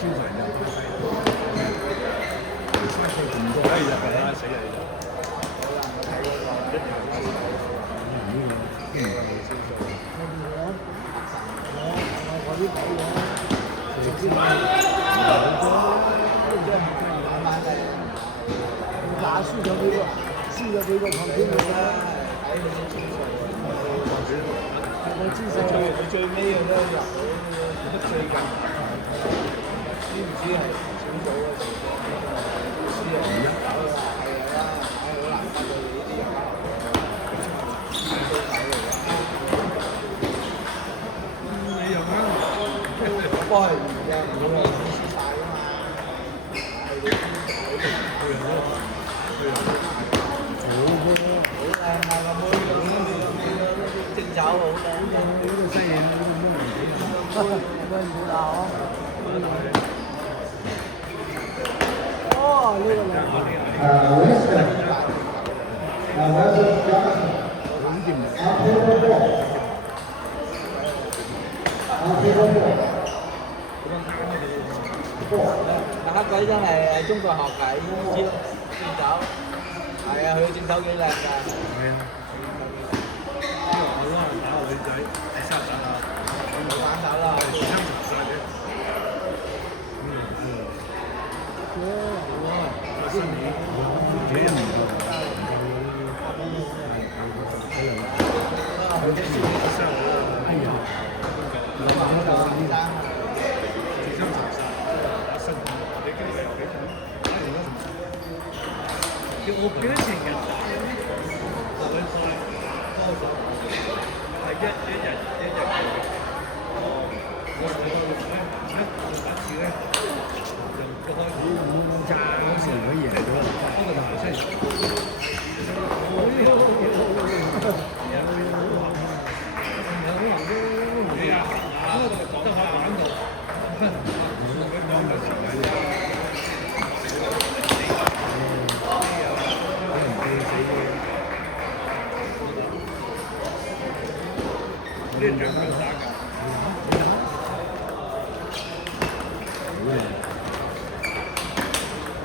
招財就嘥咗咁多，哎呀，死啦！打輸咗幾個旁邊嚟啦。我知晒最尾嘅都入到最近，知唔知係小組嘅情況？輸啊！係啊，好難得嘅呢啲人。你又啱，不過係唔嘅，唔會係輸晒㗎嘛。好靚啊！個妹正走好靚嘅，呢個西嘢喂唔好鬧啊！哦，呢個靚。黑鬼真係中國學計，知道正走。係啊，佢正手幾靚㗎。係啊，好啦，打個女仔，第三打啦，冇反手啦。30歲嘅，新年幾人唔夠，哎呀，我幾多情人？係一日，我打次咧，就開始爭嗰時佢贏咗，呢個就係真係。你啊，講得下玩到，呢兩個打㗎。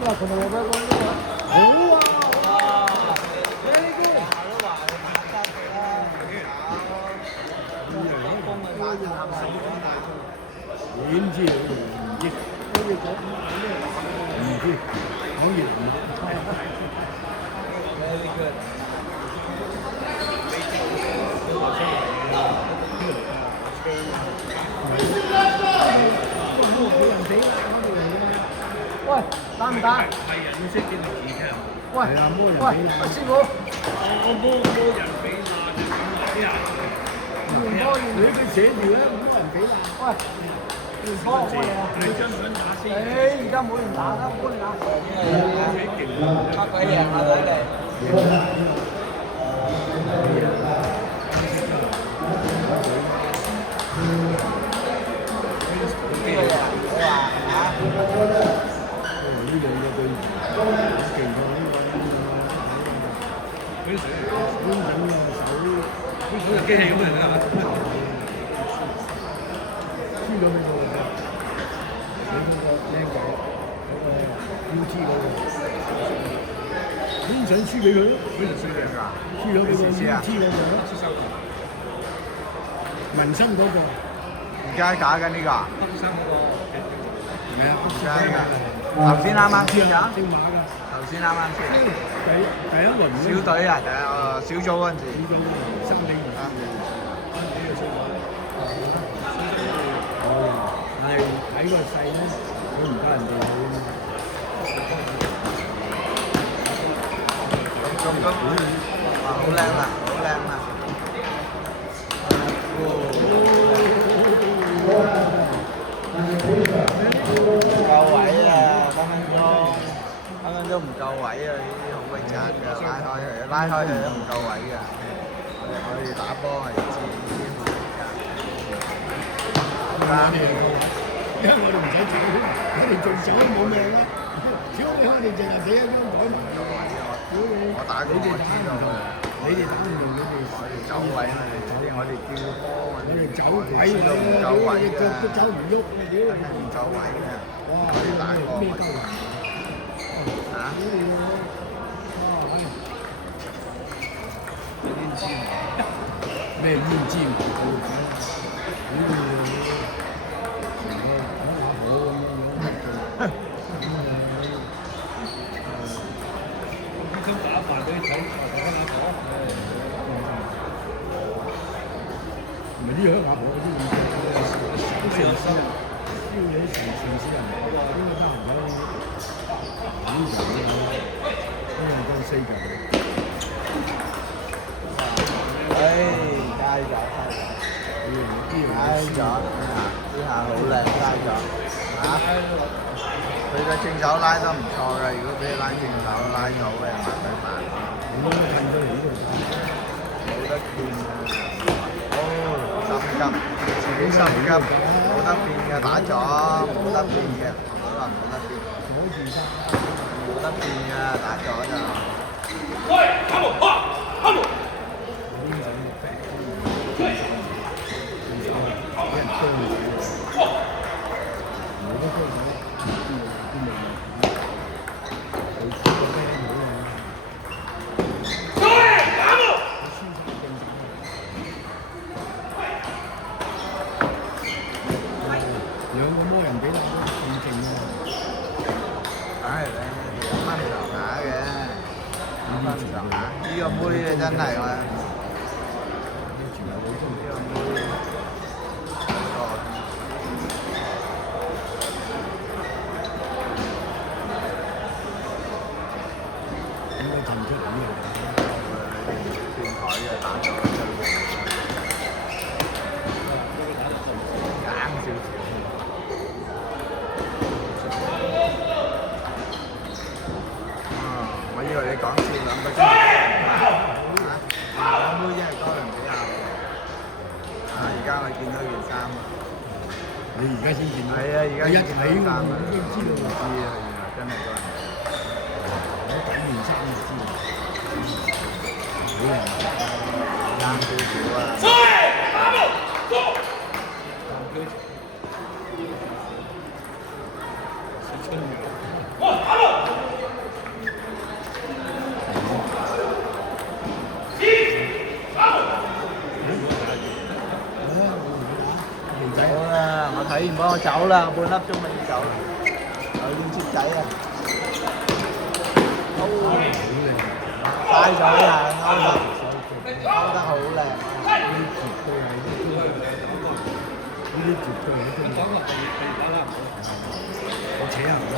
哇！同埋我嗰個好啊！哇！呢啲都話佢打得啦，攻啊打住行死點知佢唔知？好似講唔知，講完唔知。Very good。喂，打唔打？係人要識見到自己啊！喂，喂，師傅，我摸人俾爛就點啊？摸完你佢寫住咧，摸人俾爛。喂，摸我嚟啊！你張相打先。而家冇人打啦，冇人打。黑鬼贏啊！睇嚟。呢個人我話嚇。呢兩個對勁過呢個。佢手就機器咁嚟㗎。輸咗俾我㗎，你嗰個靚仔，嗰個 UT 嗰個，你想輸俾佢咯？佢就輸俾佢啊！輸咗俾個 UT 嗰個咯，民生嗰個。而家打緊呢個啊？黑生嗰個。係啊，而家呢個。頭先啱啱先㗎。姓馬㗎。頭先啱啱先。第一輪小隊啊，小組嗰陣時。3比2。係睇個勢咧，佢唔得人哋咁哇，好靚啊，好靚啊！唔夠位啊，分分鐘唔夠位啊！呢啲好鬼殘㗎，拉開佢都唔夠位㗎。我哋可以打波係知因為我哋唔使走，我哋仲走都冇命啦。屌你，我哋淨係俾一張台埋。我打過我知道，我你哋打唔到，你哋我哋走位嘛，我哋叫波，我哋走鬼位都唔夠位你隻腳都走唔喐，屌！真係唔夠位嘅。哇！我哋打過咩鳩啊？啊？煙尖咩煙尖？想打飯俾你睇，大家打火。唔係呢樣打火嗰啲咁嘅，都成身，呢樣啲城市人，應該差唔多呢樣呢樣都四嚿。唉，街咗，街咗，呢下好靚，街咗，嚇！佢嘅正手拉得唔錯嘅，如果俾你拉正手拉到嘅，麻鬼煩。咁近咗嚟呢度，冇得變啊！哦，心急，自己心急，冇得變嘅打咗，冇得變嘅，佢話冇得變，冇得變嘅打咗就。兩個魔人比打得咁勁喎，梗係咧，有翻上下嘅，有翻上下。呢個妹啊，真係我。應該震出嚟呢轉台嘅打咗硬少少。我以為你講笑2個鐘。兩妹真係哥倫比亞喎。而家我見到件衫。你而家先見到？係啊，而家一見到睇衫我已經知道啦。知啊，原來真係哥倫比亞。我睇件衫就知道。好靚，啱少少啊！走啦！我睇完幫我走啦，半粒鐘咪要走啦。我已經接仔啊！嘥咗呀，勾得好靚。呢啲絕對係中國。我扯下唔得。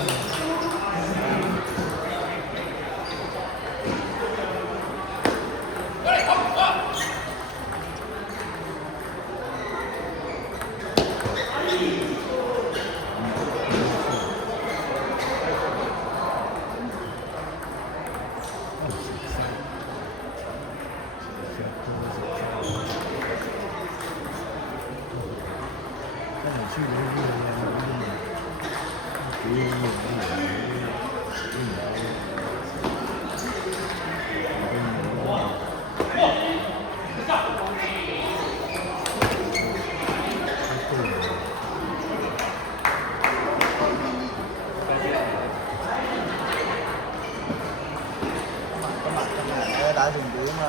打成點啊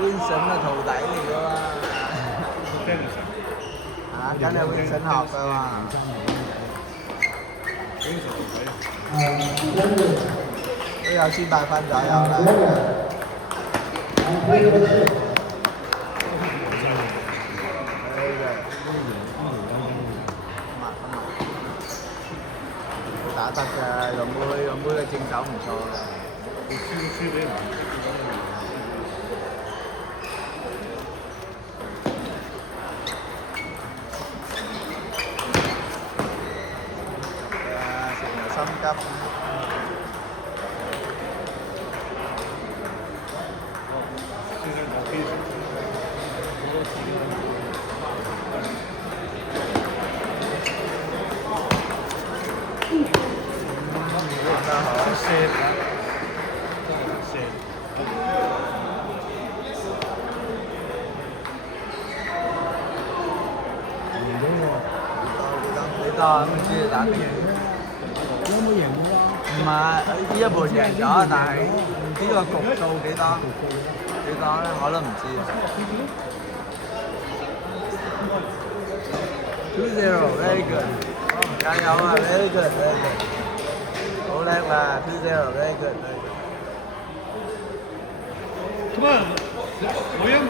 ！Wilson 嘅徒弟嚟㗎嘛？嚇，梗係 Wilson 學㗎嘛？都有1,800分左右啦。打得㗎，龍妹嘅正手唔錯嘅。輸俾人。成日心急。個唔知打邊。有冇贏過啊？唔係呢一盤贏咗，但係呢個局數幾多？幾多咧？我都唔知啊。2-0 very good，加油啊 very good very good，好叻啦 2-0 very good very good。Come on，William，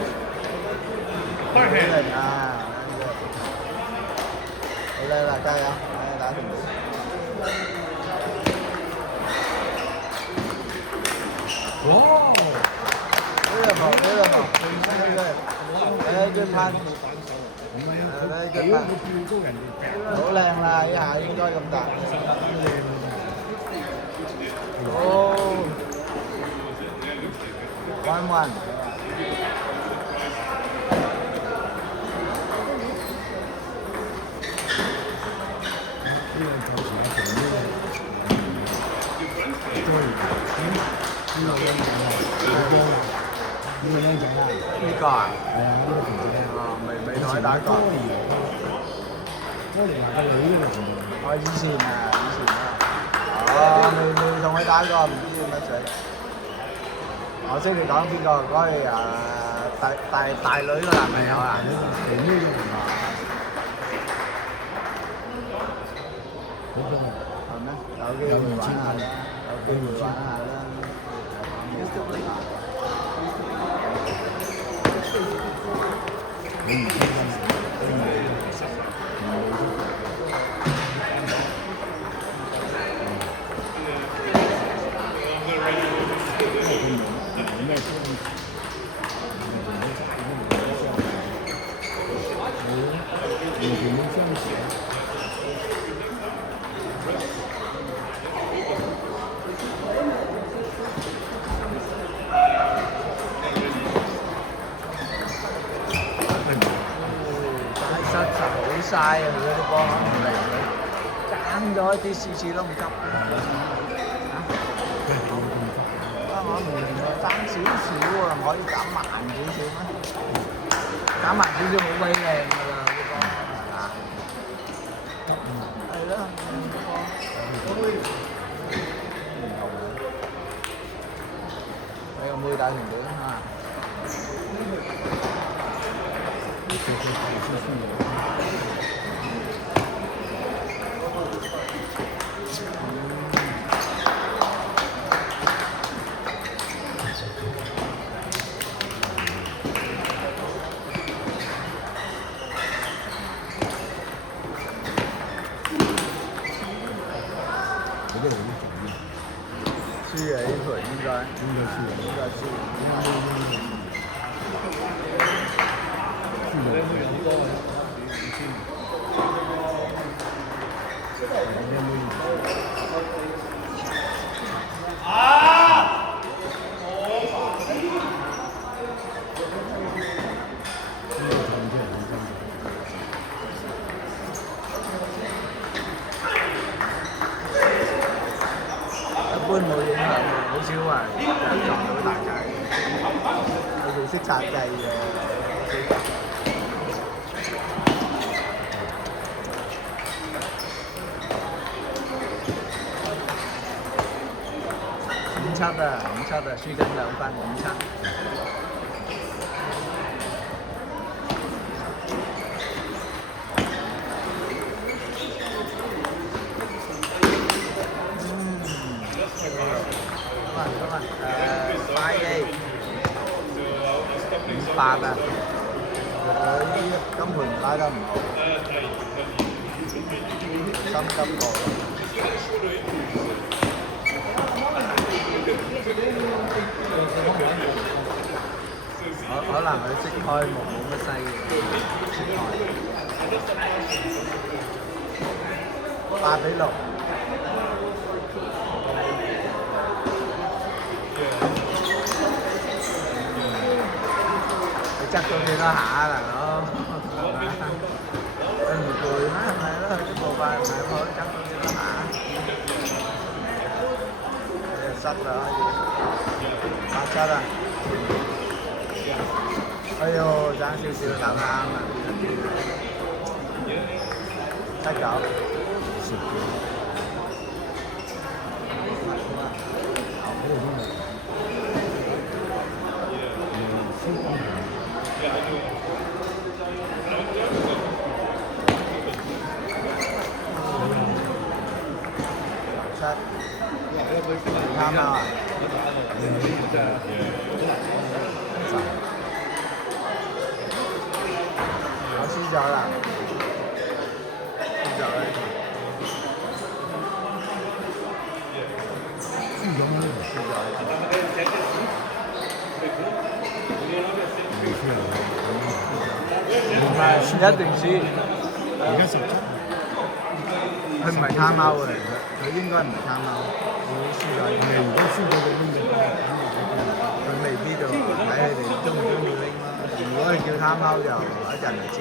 快好啲！叻啊！好叻啦，加油！打團隊。哇！ Beautiful beautiful very good very good pass。唔係啊，佢very 屌 good pass。佢跳高人哋，好靚啦！呢下應該咁大。靚哦，1-1。呢個就係一場呢個，對，呢個靚仔啊，好波啊！呢個靚仔啊，呢個啊？係啊，呢個同仔啊，未同佢打過。哥連埋個女都嚟同我以前啊，哦，未同佢打過，唔知乜水。我識你講邊個？嗰係大女個男朋友啊？肥妹嘅同學，好波啊！係咩？有機會玩下啦，有機會玩下啦。你唔知啊？你唔知實好晒啊！佢嗰啲波唔嚟佢，爭咗啲次次都唔急。我唔明喎，爭少少喎，唔可以減慢少少咩？減慢少少好鬼靚㗎啦，啲波係嘛？係咯，你有冇打團隊啊？輸啊！呢盤應該輸。一般冇影響喎，好少話撞到大界。佢哋識拆計嘅。5-7啊，輸緊2分5-7。5-8啊！佢今盤拉得唔好，心急過。可能佢識開冇乜西嘅，識開。8-6。執到幾多下啊，大佬？佢唔攰咩？係咪咯？佢啲步伐唔係好，執到幾多下？失啦，8-7啊！哎呦，爭少少打得啱啊！7-9。食嘅。嗰個真係燒安啱啊！我輸咗啦，輸咗啦。輸咗咩？輸咗啦。未輸啊！唔係一定輸。而家17。佢唔係貪貓嘅，佢應該唔係貪貓，佢輸咗。如果輸咗你拎嘅波，佢未必就睇佢哋中唔中意拎啦。如果係叫貪貓就一陣就知。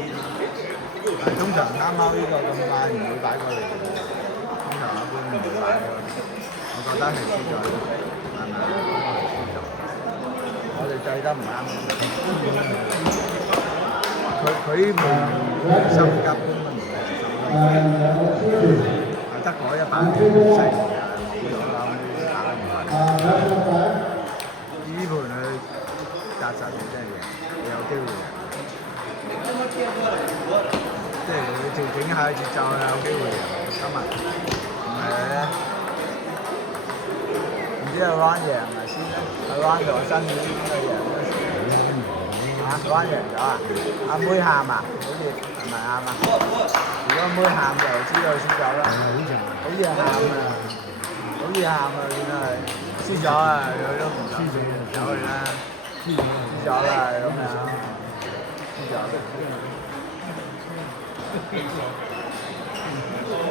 但係通常貪貓呢個咁快唔會擺過嚟嘅，通常一般唔會擺過嚟。我覺得係輸咗，係咪？我哋計得唔啱。佢冇心急㗎嘛。得嗰一版成冇咗啦，打得唔開。呢盤佢紮實嘅真係贏，有機會贏。即係佢調整下節奏有機會贏。今日唔係咧，唔知阿 Ron 贏咪先咧？阿 Ron 同阿新宇應該贏咗先。Ron 贏咗啊！阿妹喊啊，好似係咪喊啊？如果妹喊就知道輸咗啦。好似喊啊！好似喊啊！見到佢輸咗啊！佢都唔輸咗，由佢啦。輸咗啦咁樣，輸咗啦。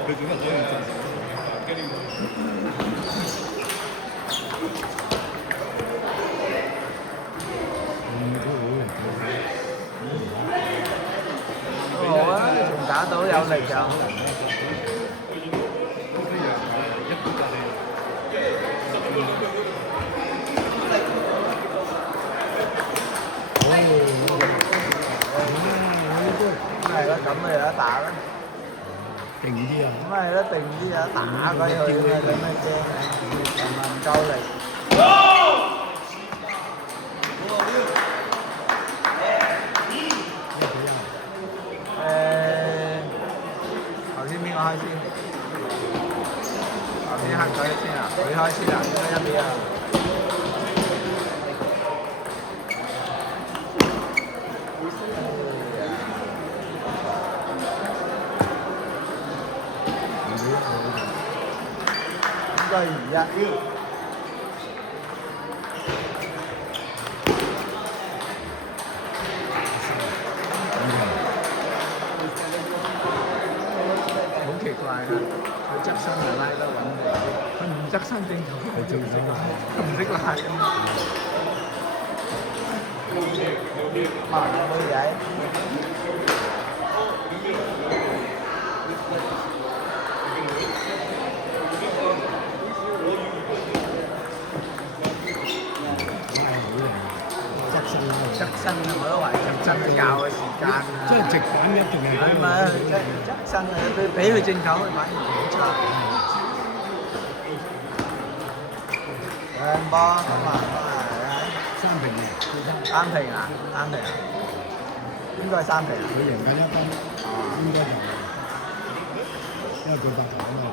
佢點解可以賺好啊，仲打到有力就。係咯，咁咪有得打啦。勁啲啊！咁咪咯，定啲有得打鬼佢啊！有咩驚啊？係咪唔夠力？頭先邊個開先？頭先黑鬼先啊！佢開先啊！應該1比1。應該2-1。好奇怪啊！佢側身就拉得穩定，佢唔側身正頭，佢就唔識拉，佢唔識拉咁。哇！女仔。側身啊！我都話側身教嘅時間啊！即係直板一定係。係咪？側身啊！俾佢正頭，佢反而好差。兩波咁啊！3平嘅。3平啊！3平啊！應該係3平啊！佢贏緊1分，應該就係，因為佢發頭啊嘛。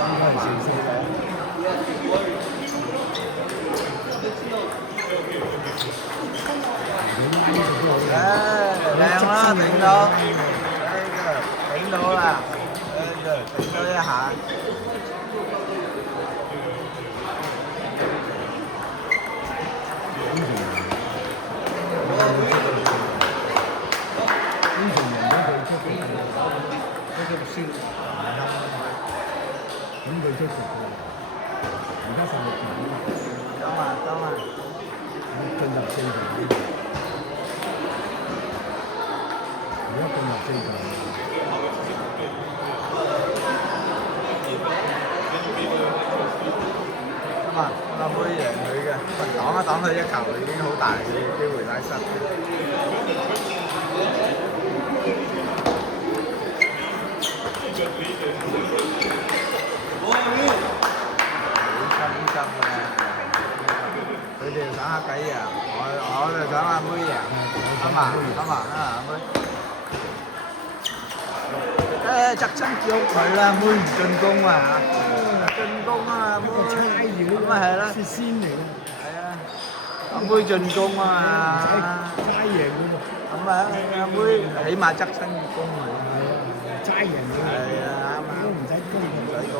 應該係4分。靚啦，頂到，頂到啦，頂咗一下。咁佢出局㗎，而家16強。當啊！進入4強。而家進入4強。咁啊，阿妹贏佢嘅，擋一擋佢一球已經好大嘅機會拉失。Yên tâm nè.佢哋想下計啊，我就想阿妹啊，啱啊，阿妹。側身叫佢啦，妹唔進攻啊嚇，進攻啊妹，咁啊係啦，先先嚟嘅，係啊，阿妹進攻啊嘛，齋贏嗰個，咁啊阿妹起碼側身攻嚟，齋贏嗰個，係啊啱啊，都唔使攻唔使攻。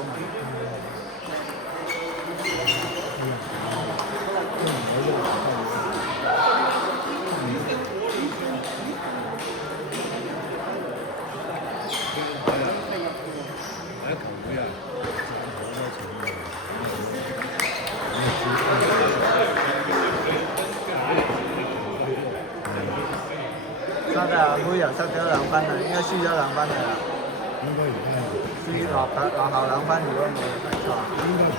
失啊！妹又失咗2分啦，應該輸咗2分㗎啦。應該而家輸落後2分，如果冇睇錯。應該平。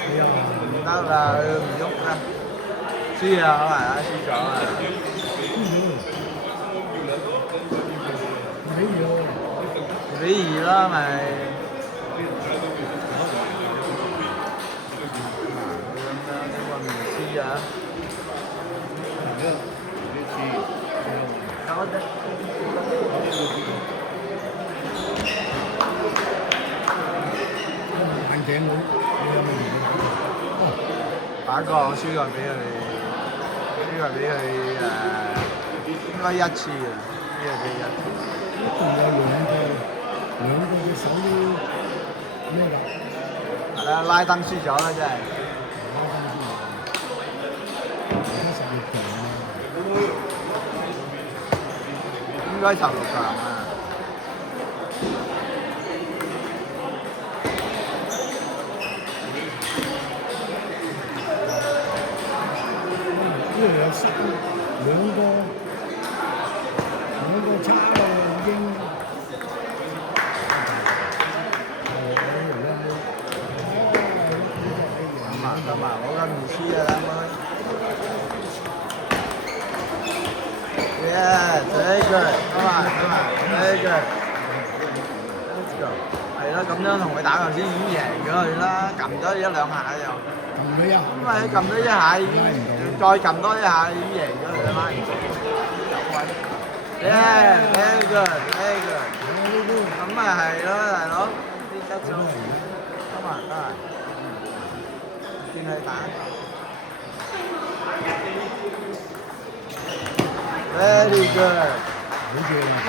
係啊，唔得啦，佢唔喐啦。輸啊，可能啊，輸咗啊。2-2啦，咪。咁樣呢個唔輸啊！搞得。眼鏡佬，你有冇見過？打過，輸過俾佢應該1次啊，輸過俾1次。一共有兩個隻手都咩㗎？係啊，拉登輸咗啦，真係。應該16強啊！呢度有3兩個差啦已經。得嘛，我咁唔輸啊，阿妹。Yeah, very good. Come on, very good. Let's go. 係咯，咁樣同佢打頭先已經贏咗佢啦，撳咗1-2下就。撳咗一下。咁咪撳咗1下已經，再撳多1下已經贏咗佢啦，有位。Yeah, very good, very good. 咁咪係咯，大佬，啲質素。Come on, come on. 見佢打。Very good。咁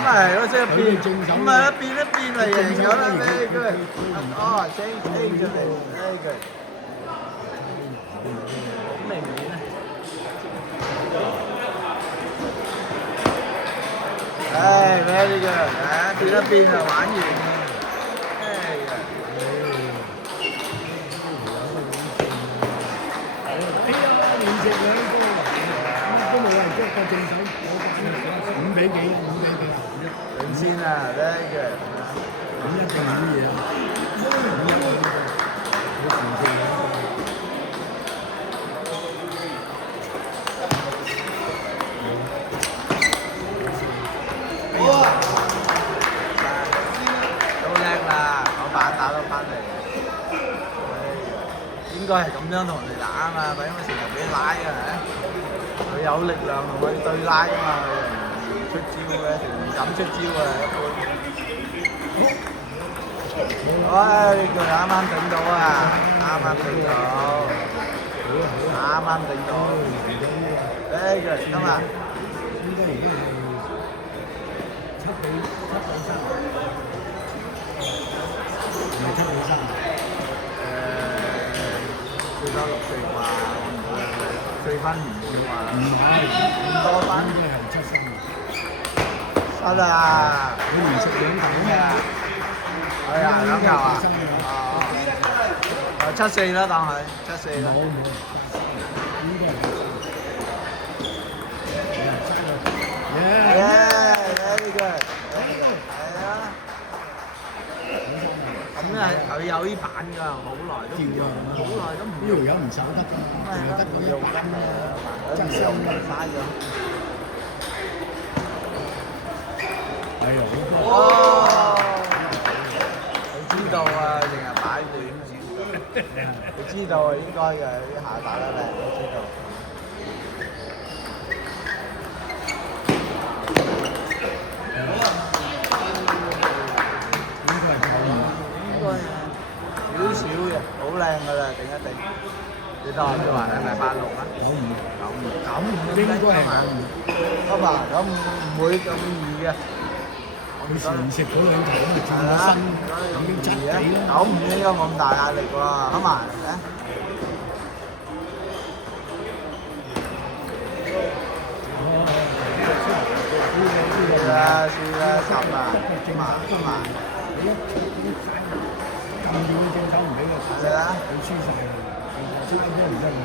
咪係咯，即係變，咁咪變一變咪贏咗啦。Very good。哦，change 咗嚟。Very good。好明顯啊。very good。變一變就玩完。Very good。連食2個，都冇人捉個正手，5-幾領先啊，very good。咁一定好嘢啊！都叻啦，我把打到翻嚟。應該係咁樣同人哋打啊嘛，佢因為成日俾拉啊，佢有力量同佢對拉啊嘛，佢唔出招嘅，唔敢出招啊，一般。喂，佢啱啱頂到啊，啱啱頂到。誒，佢今日應該而家係7-3，唔係7-3。最多6-4啩，4分唔會話。唔係咁多分，應該係7-3。失啦！佢連食2球咩啊？係啊，2球啊！哦，7-4啦，當佢7-4啦。冇，應該係very good，係啊。咁咧佢有啲板㗎，好耐都唔呢條友唔守得㗎，淨係得嗰用一板真係用唔翻咗。係啊，哦，佢知道啊，成日擺亂，佢知道啊，應該嘅，啲下打得靚，佢知道。應該係95。應該少少嘅，好靚㗎啦，頂一頂。幾多啊？佢話係咪86啊？95應該係95。咁啊，咁唔會咁易嘅。佢前食嗰兩頭咁啊，轉咗身已經質地啦。95應該冇咁大壓力喎，啱埋嘅。輸啦10啊，啱埋。咁遠嘅鏡頭唔俾佢，係啊，佢輸曬啦，差啲唔得㗎。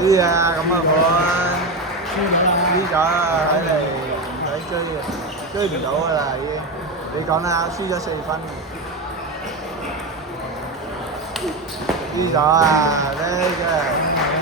輸啊，咁啊冇啊，輸啦，輸咗啦，睇嚟唔使追嘅，追唔到㗎啦已經。你講啦，輸咗4分。輸咗啊！呢真係〜